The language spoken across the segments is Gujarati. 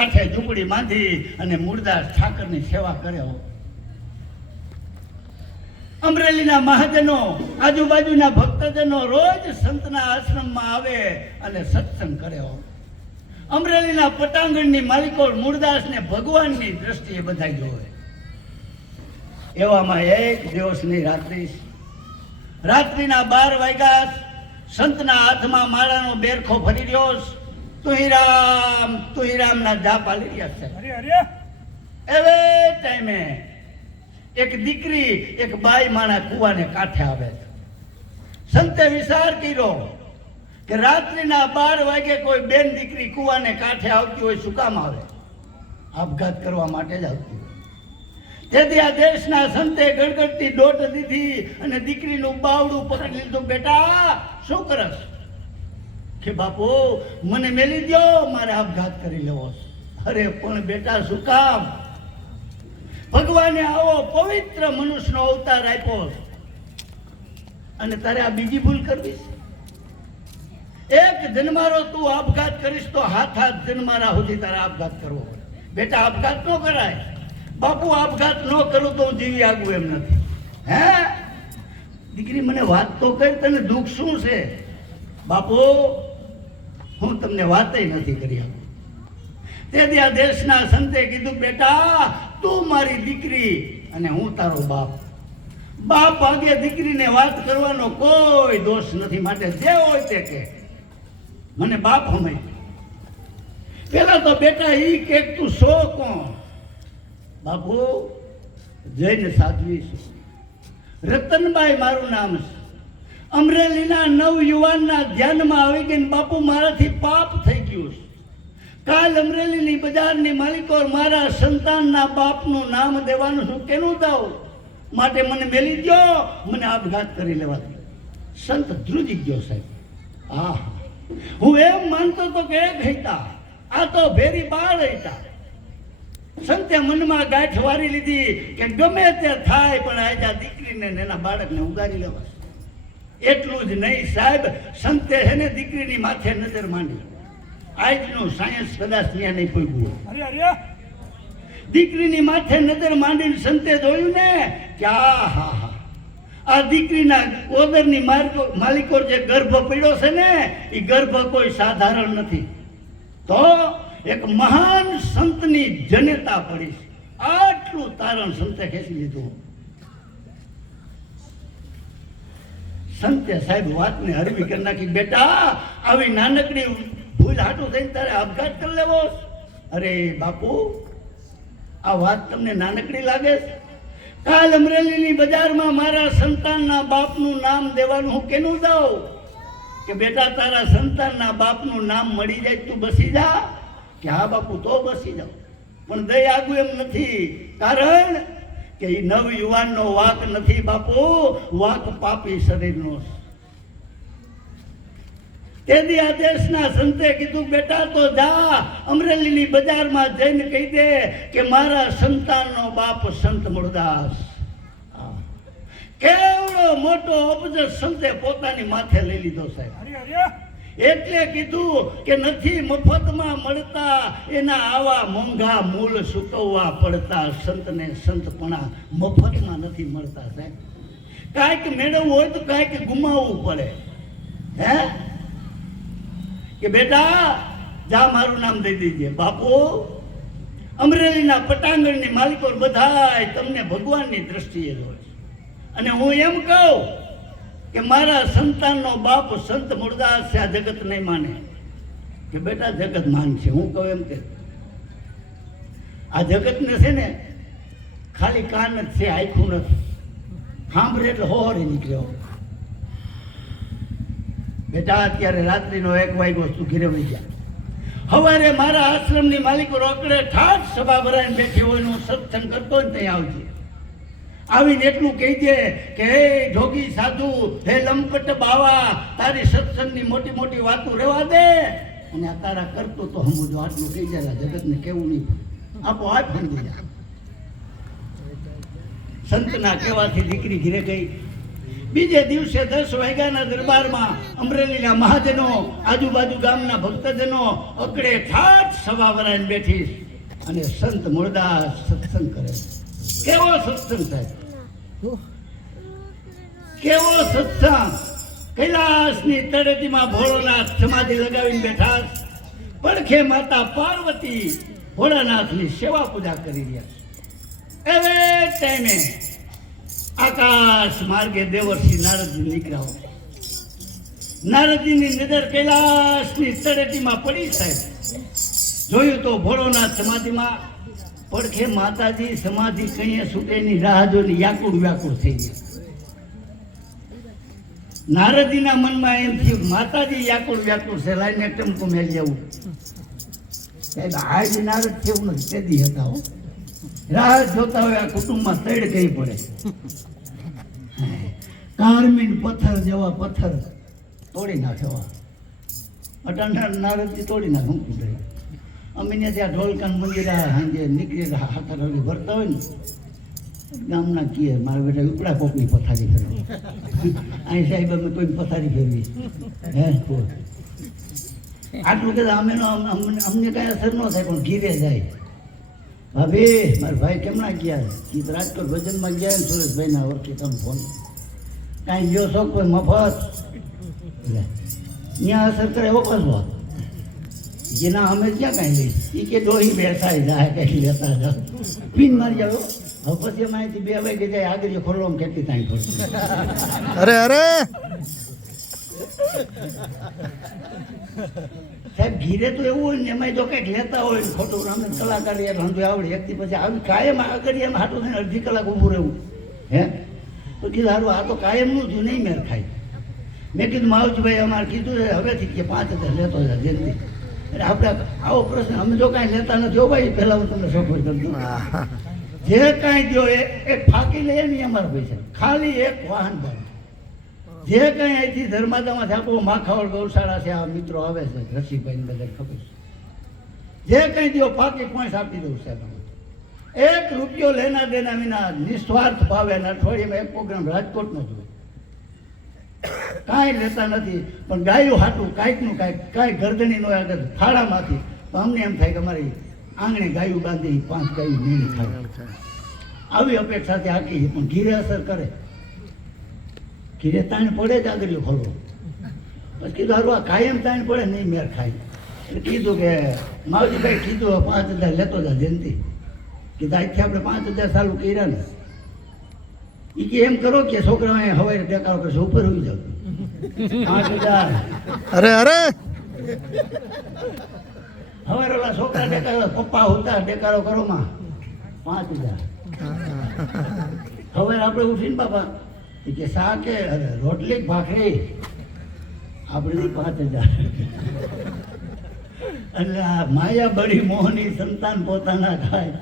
કાંઠે ઝૂંપડી બાંધી અને મૂળદાસ ઠાકરની સેવા કર્યો. અમરેલીના મહાજનો, આજુબાજુના ભક્તજનો રોજ સંતના આશ્રમમાં આવે અને સત્સંગ કર્યો. અમરેલીના પટાંગણની માલિકો મૂળદાસને ભગવાનની દ્રષ્ટિએ બધા જોવે. એવામાં એક દિવસની રાત્રિના 12 વાગ્યા, સંતના હાથમાં માળાનો બેરખો ફરી રહ્યો. તુહીરામ ના જા પાલી રહ્યા છે. એવે ટાઈમે એક દીકરી, એક બાઈ માણા કુવાને કાંઠે આવે છે. સંતે વિચાર કર્યો કે રાત્રિના 12 વાગે કોઈ બેન દીકરી કુવાને કાંઠે આવતી હોય, શું કામ આવે? આપઘાત કરવા માટે જ આવતી હોય. તેથી આ દેશના સંતે ગડગડતી દોટ દીધી અને દીકરીનું બાવડું પકડી લીધું. બેટા શું કરસ? કે બાપુ મને મેલી દો, મારે આપઘાત કરી લેવો. અરે પણ બેટા શું કામ? ભગવાને આવો પવિત્ર મનુષ્યનો અવતાર આપ્યો અને તારે આ બીજી ભૂલ કરવી છે? એક જન્મારો તું આપઘાત કરીશ તો હાથ જન્મારા સુધી તારે આપઘાત કરવો પડે. બેટા આપઘાત ન કરાય. બાપુ આપઘાત ન કરું તો હું જીવી આગું એમ નથી. હે દીકરી મને વાત તો કરી, તને દુઃખ શું છે? બાપુ હું તમને વાતય નથી કરી આપું. તેથી આ દેશના સંતે કીધું, બેટા તું મારી દીકરી અને હું તારો બાપ. બાપ આગે દીકરીને વાત કરવાનો કોઈ દોષ નથી, માટે જે હોય તે કે મને બાપ સમજ. પેલા તો બેટા ઈ કે તું સો કોણ? બાપુ જઈને સાધવી છું. રતનબાઈ મારું નામ છે. અમરેલીના નવયુવાનના ધ્યાનમાં આવી ગઈ. બાપુ મારાથી પાપ થઈ ગયું છે. કાલ અમરેલીની બજારની માલિકો મારા સંતાનના બાપનું નામ દેવાનું છું, કેનું દઉં? માટે મને મેલી દો, મને આપઘાત કરી લેવા દો. સંત ધ્રુજી ગયો સાહેબ. હા, હું એમ માનતો હતો કે એક હતા, આ તો ભેરી બાળ હતા. સંતે મનમાં ગાંઠ વારી લીધી કે ગમે તે થાય પણ આ દીકરીને એના બાળકને ઉગારી લેવા. એટલું જ નહીં સાહેબ, સંતે હે ને દીકરીની માથે નજર માંડી. આજનું સાયન્સ કદાચ ત્યાં નહીં પૂગ્યું. દીકરીની માથે નજર માંડીને સંતે જોયું ને કે આ દીકરીના ઓદરની માલિકો જે ગર્ભ પડ્યો છે ને, એ ગર્ભ કોઈ સાધારણ નથી. તો એક મહાન સંતની જનેતા પડી છે. આટલું તારણ સંતે ખેંચી લીધું. સંતે સાહેબ વાતને હરવી કરી નાખી. બેટા આવી નાનકડી ભૂલ હાટું થઈને તારે આપઘાત કરી લેવો? અરે બાપુ આ વાત તમને નાનકડી લાગે છે? કાલ અમરેલીની બજારમાં મારા સંતાનના બાપનું નામ દેવાનું હું કેનું દઉં? કે બેટા તારા સંતાનના બાપનું નામ મળી જાય તું બસી જા. કે હા બાપુ તો બસી જાવ, પણ દઈ આગું એમ નથી. કારણ કે એ નવયુવાનનો વાક નથી બાપુ, વાક પાપી શરીરનો. તેથી આ દેશના સંતે કીધું, બેટા તો જા અમરેલીની બજારમાં જઈને કહી દે કે મારા સંતાનનો બાપ સંત મૂળદાસ. કેવડો મોટો અબજ સંતે પોતાની માથે લઈ લીધો સાહેબ. એટલે કીધું કે નથી મફતમાં મળતા, એના આવા મોંઘા મૂળ સૂકવવા પડતા. સંતને સંતપણા મફતમાં નથી મળતા સાહેબ. કાંઈક મેળવવું હોય તો કાંઈક ગુમાવવું પડે. હે કે બેટા જા મારું નામ દઈ દીજે. બાપુ અમરેલીના પટાંગણની માલિકો બધાય તમને ભગવાનની દ્રષ્ટિએ જોવે. અને હું એમ કહું કે મારા સંતાનનો બાપ સંત મૂળદાસ છે, આ જગત નહીં માને. કે બેટા જગત માનશે. હું કહું એમ કે આ જગતને છે ને ખાલી કાન જ છે, આખું નથી. સાંભળે એટલે હોહરી નીકળ્યો. બેટા અત્યારે રાત્રિનો 1 વાગ્યો તું ઘેરે વહી જા. સવારે મારા આશ્રમની માલિકો રોકડે ઠાઠ સભા ભરાઈને બેઠી હોય, હું સત્સંગ કરતો ને ત્યાં આવજે. આવીને એટલું કહી દે કે હે ઢોગી સાધુ, હે લંપટ બાવા, તારી સત્સંગની મોટી મોટી વાતો રહેવા દે અને આ તારા કરતો તો હમું જો આટલું કહી જાય. જગતને કેવું નહીં, આપો હાથ ફંદી જાય. સંતના કહેવાથી દીકરી ઘરે ગઈ. બીજે દિવસે 10 વાગ્યાના દરબારમાં અમરેલીના મહાજનો, આજુબાજુ ગામના ભક્તજનો અકડે ઠાઠ સભા ભરાઈને બેઠી અને સંત મૂળદાસ સત્સંગ કરે. કેવો સત્સંગ સાહેબ, કેવો સત્સંગ! કૈલાસની તળેટીમાં ભોળોનાથ સમાધિ લગાવીને બેઠા, પડખે માતા પાર્વતી ભોળાનાથની સેવા પૂજા કરી રહ્યા છે. એવે ટાઈમે આકાશ માર્ગે દેવર્ષિ નારદજી નીકળ્યા. નારદજીની નજર કૈલાસની તળેટીમાં પડી સાહેબ. જોયું તો ભોળોનાથ સમાધિમાં, પડખે માતાજી સમાધિ કઈએ છૂટેની રાહ જોઈને વ્યાકુળ વ્યાકુળ થઈ ગયા. નારદજીના મનમાં એમ થયું માતાજી વ્યાકુળ વ્યાકુળ છે, લાઈને ટમકુ મેલી આવું. સાહેબ હાજી નારદ થયું નથી, તેદી હતા હો. રાહ જોતા હોય આ કુટુંબમાં તડ કઈ પડે. કારમીન પથ્થર જેવા પથ્થર તોડી નાખ્યો. અટાણા નારદજી તોડી નાખે. હું કુટે અમે ત્યાં ઢોલકાન મંદિર સાંજે નીકળી હાથર ભરતા હોય ને ગામના કીએ મારા બેટા ઉપડા કોકની પથારી ફેરવી. અહીં સાહેબ અમે કોઈ પથારી ફેરવી હે આટલું કે અમે અમને કઈ અસર ન થાય, પણ ઘીરે જાય. ભાભી મારા ભાઈ કેમના ગયા? કીધું રાજકોટ ભજનમાં ગયા ને સુરેશભાઈના ઓળખી તમે ફોન કાંઈ ગયો શોખ કોઈ મફત ત્યાં અસર કરે એવો કશો જેના અમે ક્યાં કાંઈ લઈ એ કે ડોહી બેઠા જાય કંઈ લેતા જાઓ પીન મારી જાવ. હવે પછી માહિતી 2 વાગે જાય આગળ ખોલવા કેટલી ટાઈમ પડશે. અરે અરે સાહેબ ઘીરે તો એવું હોય ને એમાં જો કંઈક લેતા હોય ને ખોટું અમે કલાકાર રાંધો આવડે એકથી પછી આવી કાયમ આગળ એમ હાટું થઈને અડધી કલાક ઊભું રહેવું. હે તો કીધું સારું આ તો કાયમનું જ નહીં મેર ખાય. મેં કીધું માવજીભાઈ અમારે કીધું હવેથી કે 5000 લેતો જાય જલ્દી. એટલે આપણે આવો પ્રશ્ન અમે જો કાંઈ લેતા નથી હો ભાઈ, પહેલાં હું તમને સફળ કરી દઉં. જે કાંઈ દો એ ફાંકી લે નહીં અમારા પૈસા, ખાલી એક વાહન ભાડું. જે કાંઈ અહીંથી ધર્માદામાંથી આપણું માખાવડ ગૌશાળા છે, આ મિત્રો આવે છે રસીભાઈ ને બધા ખબર છે, જે કંઈ દો પાકી પોઈન્ટ આપી દઉં સાહેબ. 1 રૂપિયો લેના દેના વિના નિસ્વાર્થ ભાવે અઠવાડિયામાં 1 પ્રોગ્રામ રાજકોટનો જ હોય. કાંઈ લેતા નથી, પણ ગાયું હાટું કાંઈકનું કાંઈ ગરદણીનો આગળ ફાળામાંથી તો અમને એમ થાય કે અમારી આંગણે ગાયું બાંધી 5 ગાયું નીણી ખાય. આવી અપેક્ષાથી હાકી છે, પણ ઘીરે અસર કરે. ઘીરે તાણ પડે જ આગળ ખોલવો. પછી કીધું સારું આ કાયમ તાણ પડે નહીં મેર ખાય. એટલે કીધું કે માવજીભાઈ કીધું 5000 લેતો જા જયંતિ. કીધું આજથી આપણે 5000 ચાલુ કર્યા ને એ કે એમ કરો કે છોકરા હવે ડેકારો કરશે ઉપર હોઈ જાવ 5000. અરે અરે હવે ઓલા છોકરા ડેકારો પપ્પા ઉતાર ડેકારો કરો માં 5000. હવે આપણે ઉઠીને બાપા કે શા કે રોટલી ભાખરી આપણે 5000. એટલે આ માયા બળી મોહની સંતાન પોતાના ખાય.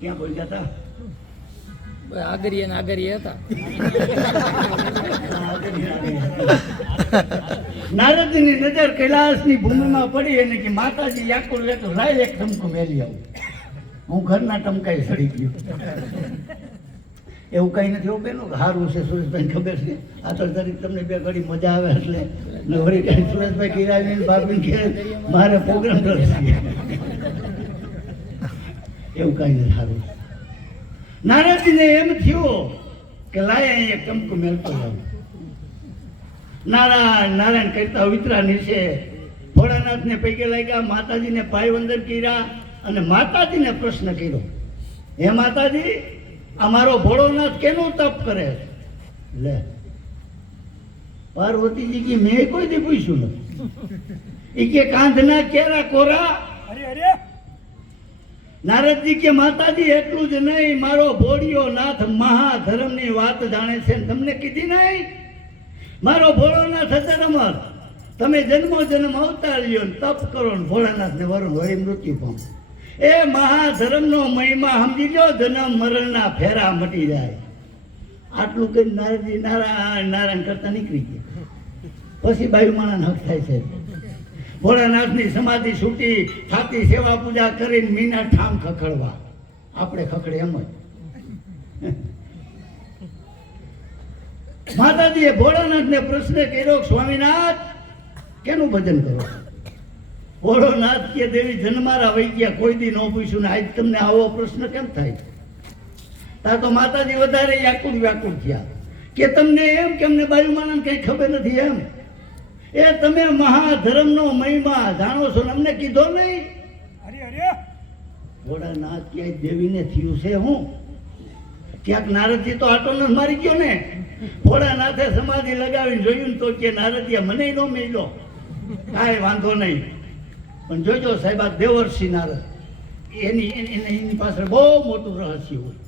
ક્યાં બોલ ગયા હતા? આગરિયા હતા. નારદની નજર કૈલાસની ભૂમિમાં પડી અને કે માતાજી વ્યાકુળ લેતો લાય એક ટમકો મેલી આવું. હું ઘરના ટમકાઈ સડી ગયું. એવું કઈ નથી. એવું બેનું સારું છે સુરેશભાઈ ખબર છે. આ તો તરીકે તમને 2 ઘડી મજા આવે એટલે વળી કઈ સુરેશભાઈ કિરાવી ભાભી કે મારે પ્રોગ્રામ કરશે એવું કઈ નથી. સારું નારદજીને એમ થયું કે લાય અહીં એક ટમકો મેલતો જાવ. નારાયણ નારાયણ કરતા વિતરા નીચે ભોળાનાથને પૈકે લાગ્યા, માતાજીને પાયવંદન કર્યા અને માતાજીને પ્રશ્ન કર્યો, હે માતાજી આ મારો ભોળોનાથ કેનું તપ કરે છે? લે પાર્વતીજી કે મેં કોઈ દી પૂછ્યું નથી. એ કે કાંધના કેરા કોરા. નારદજી કે માતાજી એટલું જ નહીં, મારો ભોળિયો નાથ મહાધર્મની વાત જાણે છે, તમને કીધી નહીં? મારો ભોળોનાથ હતા અમર, તમે જન્મો જન્મ અવતાર લ્યો ને તપ કરો ને ભોળાનાથને વળી મૃત્યુ પામો. એ મહાધર્મનો મહિમા સમજી લો, જન્મ મરણના ફેરા મટી જાય. આટલું કઈ નારદજી નારાયણ નારાયણ કરતા નીકળી ગયા. પછી બાયુમાના હક થાય છે. ભોળાનાથની સમાધિ છૂટી, થાતી સેવા પૂજા કરીને મીના ઠામ ખખડવા. આપણે ખખડે એમ જ. માતાજીએ ભોળાનાથને પ્રશ્ન કર્યો, સ્વામીનાથ કેનું ભજન કરો? ભોળોનાથ કે દેવી જન્મારા વહી ગયા, કોઈ દી ન પૂછ્યું ને આજ તમને આવો પ્રશ્ન કેમ થાય? તા તો માતાજી વધારે વ્યાકુળ થયા કે તમને એમ કે અમને બાયુમાનને કઈ ખબર નથી એમ? એ તમે મહાધર્મનો મહિમા જાણો છો ને અમને કીધો નહીં? ભોળાનાથ ક્યાંય દેવીને થયું છે હું? ક્યાંક નારદજી તો આટો ન મારી ગયો ને? ભોળાનાથે સમાધિ લગાવીને જોયું ને તો કે નારદીયા મને નો મળ્યો. કાંઈ વાંધો નહીં, પણ જોજો સાહેબ, આ દેવર્ષિ નારદ એની પાછળ બહુ મોટું રહસ્ય હોય.